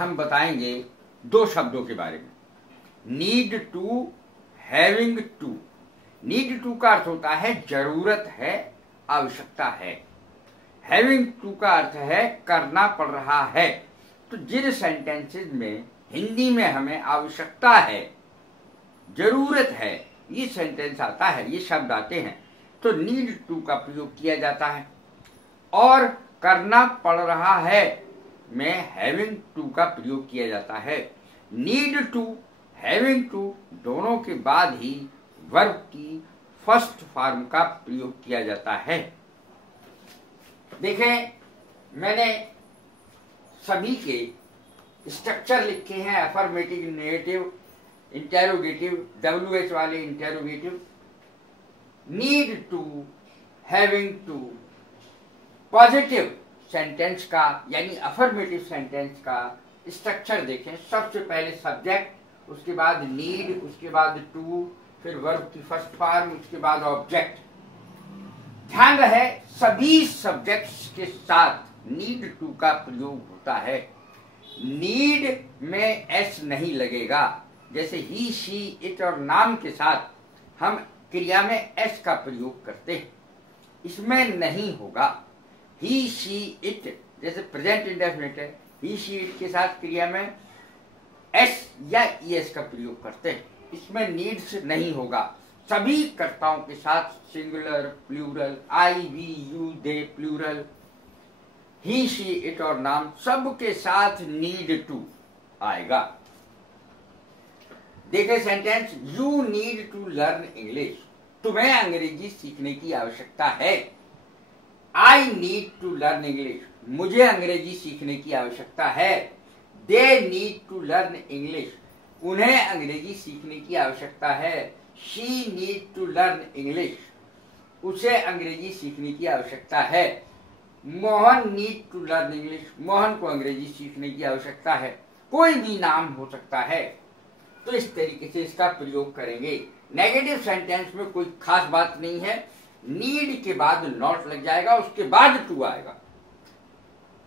हम बताएंगे दो शब्दों के बारे में, need to, having to. Need to का अर्थ होता है जरूरत है, आवश्यकता है। हैविंग टू का अर्थ है करना पड़ रहा है। तो जिन सेंटेंसेस में हिंदी में हमें आवश्यकता है, जरूरत है, ये सेंटेंस आता है, ये शब्द आते हैं, तो नीड टू का प्रयोग किया जाता है। और करना पड़ रहा है में हैविंग टू का प्रयोग किया जाता है। नीड टू, हैविंग टू दोनों के बाद ही वर्ब की फर्स्ट फॉर्म का प्रयोग किया जाता है। देखें, मैंने सभी के स्ट्रक्चर लिखे हैं, अफर्मेटिव, नेगेटिव, इंटेरोगेटिव, WH वाले interrogative. Need to, having to, positive sentence का यानी अफर्मेटिव सेंटेंस का स्ट्रक्चर देखें। सबसे पहले सब्जेक्ट, उसके बाद नीड, उसके बाद टू, फिर वर्ब की फर्स्ट फॉर्म, उसके बाद ऑब्जेक्ट। ध्यान रहे, सभी सब्जेक्ट्स के साथ नीड टू का प्रयोग होता है। नीड में एस नहीं लगेगा। जैसे ही, शी, इट और नाम के साथ हम क्रिया में एस का प्रयोग करते हैं, इसमें नहीं होगा। ही, शी, इट जैसे प्रेजेंट इंडेफिनिट है, ही, शी, इट के साथ क्रिया में एस या ईएस का प्रयोग करते हैं, इसमें नीड्स नहीं होगा। सभी कर्ताओं के साथ singular, plural, I, we, you, they, plural, he, she, it और नाम सबके साथ नीड टू आएगा। देखें sentence, you need to learn English. तुम्हें अंग्रेजी सीखने की आवश्यकता है। I need to learn English, मुझे अंग्रेजी सीखने की आवश्यकता है। They need to learn English, उन्हें अंग्रेजी सीखने की आवश्यकता है। She need to learn English, उसे अंग्रेजी सीखने की आवश्यकता है। Mohan need to learn English, Mohan को अंग्रेजी सीखने की आवश्यकता है। कोई भी नाम हो सकता है। तो इस तरीके से इसका प्रयोग करेंगे। नेगेटिव सेंटेंस में कोई खास बात नहीं है, नीड के बाद नॉट लग जाएगा, उसके बाद टू आएगा।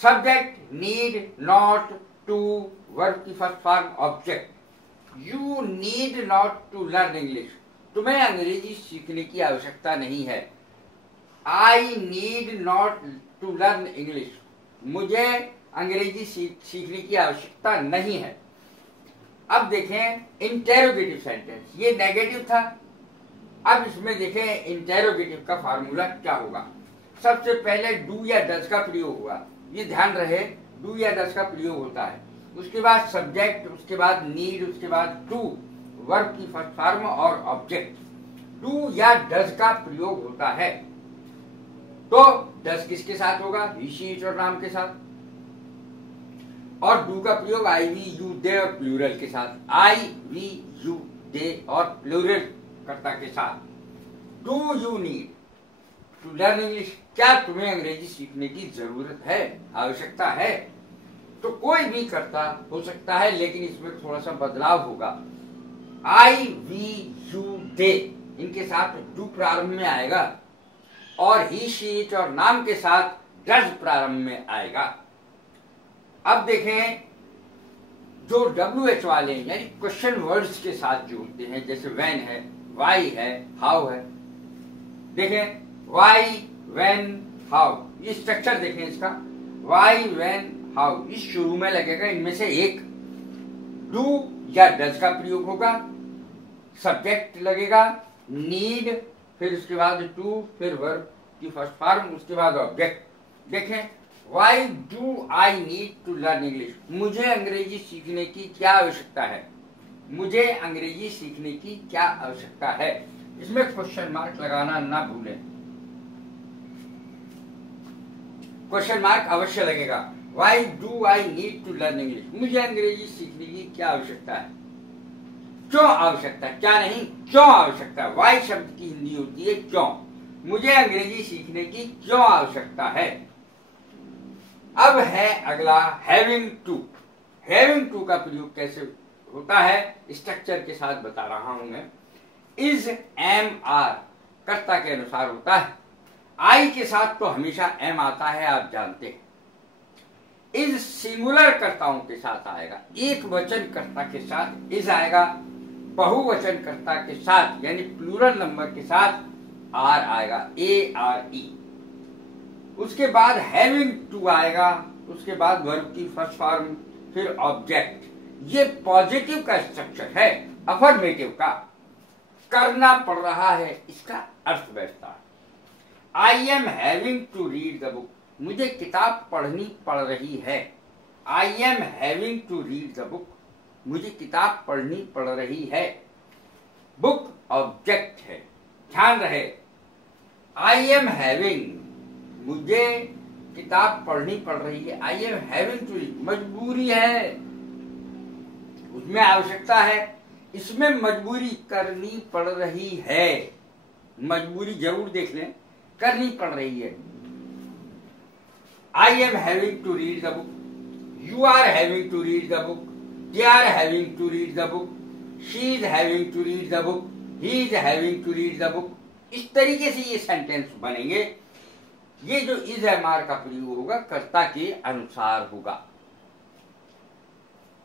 Subject, need, not, to, verb की first form, object. You need not to learn English, तुम्हें अंग्रेजी सीखने की आवश्यकता नहीं है। I need not to learn English, मुझे अंग्रेजी सीखने की आवश्यकता नहीं है। अब देखें इंटेरोगेटिव सेंटेंस, ये नेगेटिव था। अब इसमें देखें इंटेरोगेटिव का फार्मूला क्या होगा। सबसे पहले डू या डज का प्रयोग हुआ, ये ध्यान रहे, डू या डज का प्रयोग होता है। उसके बाद सब्जेक्ट, उसके बाद नीड, उसके बाद टू, वर्ब की फर्स्ट फॉर्म और ऑब्जेक्ट। डू या डज का प्रयोग होता है। तो डज किसके साथ होगा? ही, शी, इट और नाम के साथ। और डू का प्रयोग आई, वी, यू, दे और प्लूरल के साथ। आई, वी, यू, दे और प्लूरल कर्ता के साथ। Do you need to learn English, क्या तुम्हें अंग्रेजी सीखने की जरूरत है, आवश्यकता है? तो कोई भी कर्ता हो सकता है, लेकिन इसमें थोड़ा सा बदलाव होगा। आई, वी, यू, दे इनके साथ डू प्रारंभ में आएगा और ही, शी, इट और नाम के साथ डज प्रारंभ में आएगा। अब देखें, जो WH वाले यानी क्वेश्चन वर्ड्स के साथ जोड़ते हैं, जैसे व्हेन है, वाई है, हाउ है। देखें, वाई, व्हेन, हाउ, ये स्ट्रक्चर देखें इसका। वाई, व्हेन, हाउ, इस शुरू में लगेगा इनमें से एक। डू या डज का प्रयोग होगा, सब्जेक्ट लगेगा, नीड, फिर उसके बाद टू, फिर वर्ब की फर्स्ट फॉर्म, उसके बाद ऑब्जेक्ट। देखें, why do I need to learn English, मुझे अंग्रेजी सीखने की क्या आवश्यकता है, मुझे अंग्रेजी सीखने की क्या आवश्यकता है। इसमें क्वेश्चन मार्क लगाना ना भूलें, क्वेश्चन मार्क अवश्य लगेगा। Why do I need to learn English, मुझे अंग्रेजी सीखने की क्या आवश्यकता है। क्यों आवश्यकता है, क्या नहीं, क्यों आवश्यकता है। वाई शब्द की हिंदी होती है क्यों, मुझे अंग्रेजी सीखने की क्यों आवश्यकता है। अब है अगला हैविंग टू। हैविंग टू का प्रयोग कैसे होता है, स्ट्रक्चर के साथ बता रहा हूं मैं। इज, एम, आर कर्ता के अनुसार होता है। आई के साथ तो हमेशा एम आता है, आप जानते हैं। इज सिंगुलर कर्ताओं के साथ आएगा, एक वचन कर्ता के साथ इज आएगा, बहुवचन कर्ता के साथ यानी प्लूरल नंबर के साथ आर आएगा, ARE। उसके बाद हैविंग टू आएगा, उसके बाद वर्ब की फर्स्ट फॉर्म, फिर ऑब्जेक्ट। ये पॉजिटिव का स्ट्रक्चर है, अफर्मेटिव का, करना पड़ रहा है, इसका अर्थ बैठता है। I am having to read the book, मुझे किताब पढ़नी पड़ रही है। I am having to read the book, मुझे किताब पढ़नी पड़ रही है। बुक ऑब्जेक्ट है, ध्यान रहे। आई एम हैविंग, मुझे किताब पढ़नी पड़ रही है। I am having to read, मजबूरी है, उसमें आवश्यकता है, इसमें मजबूरी करनी पड़ रही है। मजबूरी जरूर देख लें, करनी पड़ रही है। I am having to read the book, you are having to read the book, they are having to read the book, she is having to read the book, he is having to read the book. इस तरीके से ये sentence बनेंगे। ये जो is am are का प्रयोग होगा कर्ता के अनुसार होगा।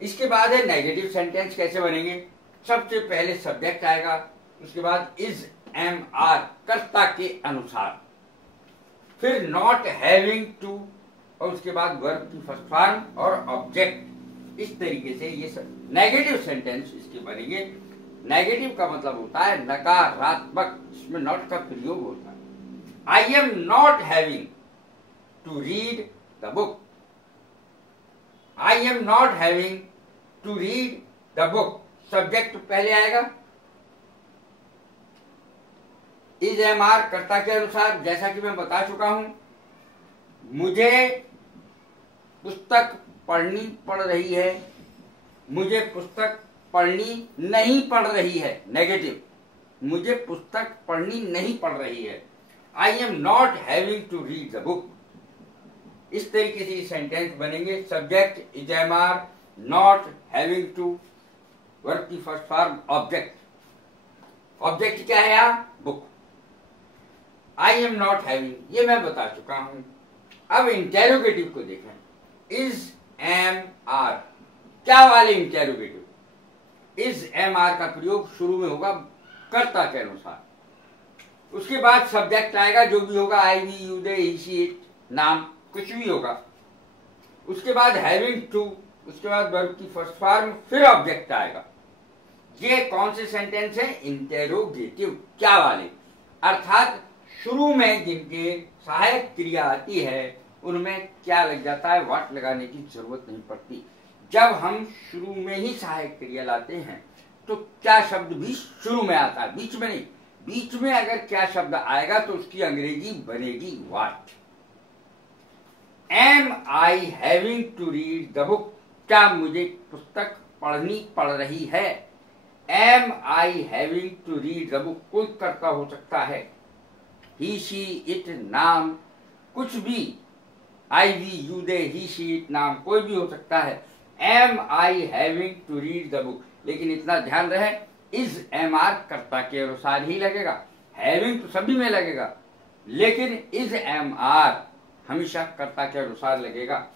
इसके बाद है नेगेटिव सेंटेंस कैसे बनेंगे। सबसे पहले सब्जेक्ट आएगा, उसके बाद इज एम आर कर्ता के अनुसार, फिर नॉट हैविंग टू, और उसके बाद वर्ब की फर्स्ट फॉर्म और ऑब्जेक्ट। इस तरीके से ये नेगेटिव सेंटेंस इसके बनेंगे। नेगेटिव का मतलब होता है नकारात्मक, इसमें नॉट का प्रयोग होता है। I am not having to read the book, I am not having to read the book, subject पहले आएगा, इज एम आर कर्ता के अनुसार। जैसा कि मैं बता चुका हूं, मुझे पुस्तक पढ़नी पड़ रही है, मुझे पुस्तक पढ़नी नहीं पड़ रही है, नेगेटिव, मुझे पुस्तक पढ़नी नहीं पड़ रही है। I am not having to read the book. इस तरीके से सेंटेंस बनेंगे। Subject is am are, not having to, verb की फर्स्ट फॉर्म, ऑब्जेक्ट। ऑब्जेक्ट क्या है यहाँ, book. I am not having, ये मैं बता चुका हूं। अब इंटेरोगेटिव को देखें। इज एम आर, क्या वाले इंटेरोगेटिव। इज एम आर का प्रयोग शुरू में होगा कर्ता के अनुसार, उसके बाद सब्जेक्ट आएगा, जो भी होगा, I we you they he she it, नाम कुछ भी होगा। उसके बाद हैविंग टू, उसके बाद वर्ब की फर्स्ट फॉर्म, फिर ऑब्जेक्ट आएगा। ये कौन से सेंटेंस है, इंटेरोगेटिव, क्या वाले, अर्थात शुरू में जिनके सहायक क्रिया आती है उनमें क्या लग जाता है, व्हाट लगाने की जरूरत नहीं पड़ती। जब हम शुरू में ही सहायक क्रिया लाते हैं तो क्या शब्द भी शुरू में आता है, बीच में नहीं। बीच में अगर क्या शब्द आएगा तो उसकी अंग्रेजी बनेगी what. Am I having to read the book, क्या मुझे पुस्तक पढ़नी पड़ रही है। Am I having to read the book, कोई कर्ता हो सकता है, ही शी इट, नाम कुछ भी, I we you they he she it, नाम कोई भी हो सकता है। Am I having to read the book, लेकिन इतना ध्यान रहे, इज एम आर कर्ता के अनुसार ही लगेगा। हैविंग तो सभी में लगेगा, लेकिन इज एम आर हमेशा कर्ता के अनुसार लगेगा।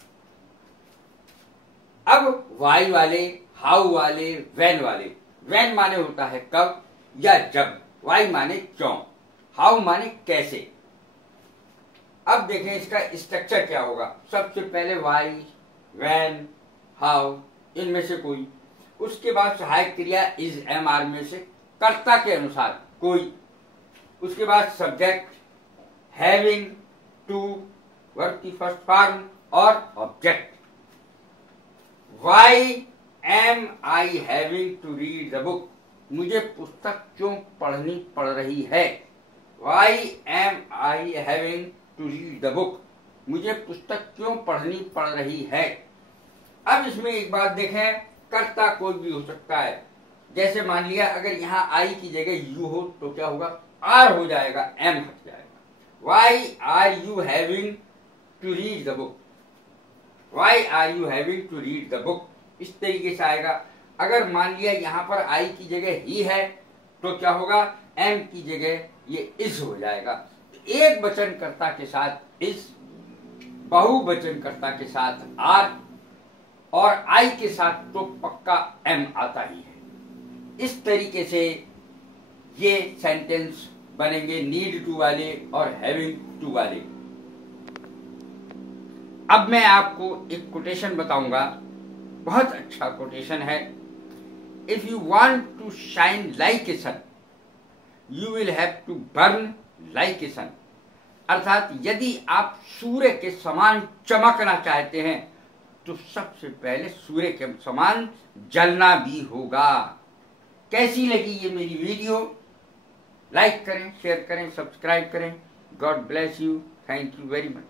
अब वाई वाले, हाउ वाले, व्हेन वाले। व्हेन माने होता है कब या जब, वाई माने क्यों, हाउ माने कैसे। अब देखें इसका स्ट्रक्चर क्या होगा। सबसे पहले वाई, व्हेन, हाउ, इनमें से कोई, उसके बाद सहायक क्रिया इज एम आर में से कर्ता के अनुसार कोई, उसके बाद सब्जेक्ट, हैविंग टू, वर्ब की फर्स्ट फॉर्म और object. Why am I having to read the book, मुझे पुस्तक क्यों पढ़नी पड़ रही है। Why am I having to read the book, मुझे पुस्तक क्यों पढ़नी पड़ रही है। अब इसमें एक बात देखें, कर्ता कोई भी हो सकता है। जैसे मान लिया अगर यहाँ आई की जगह यू हो तो क्या होगा, आर हो जाएगा, एम हट जाएगा। Why are you having to read the book, why are you having to read the book, इस तरीके से आएगा। अगर मान लिया यहाँ पर आई की जगह ही है तो क्या होगा, एम की जगह ये इज हो जाएगा। एक वचन कर्ता के साथ इज, बहुवचनकर्ता के साथ आर और आई के साथ तो पक्का एम आता ही है। इस तरीके से ये सेंटेंस बनेंगे नीड टू वाले और हैविंग टू वाले। अब मैं आपको एक कोटेशन बताऊंगा, बहुत अच्छा कोटेशन है। If you want to shine like a sun you will have to burn like a sun. अर्थात यदि आप सूर्य के समान चमकना चाहते हैं तो सबसे पहले सूर्य के समान जलना भी होगा। कैसी लगी ये मेरी वीडियो? लाइक करें, शेयर करें, सब्सक्राइब करें। God bless you. Thank you very much.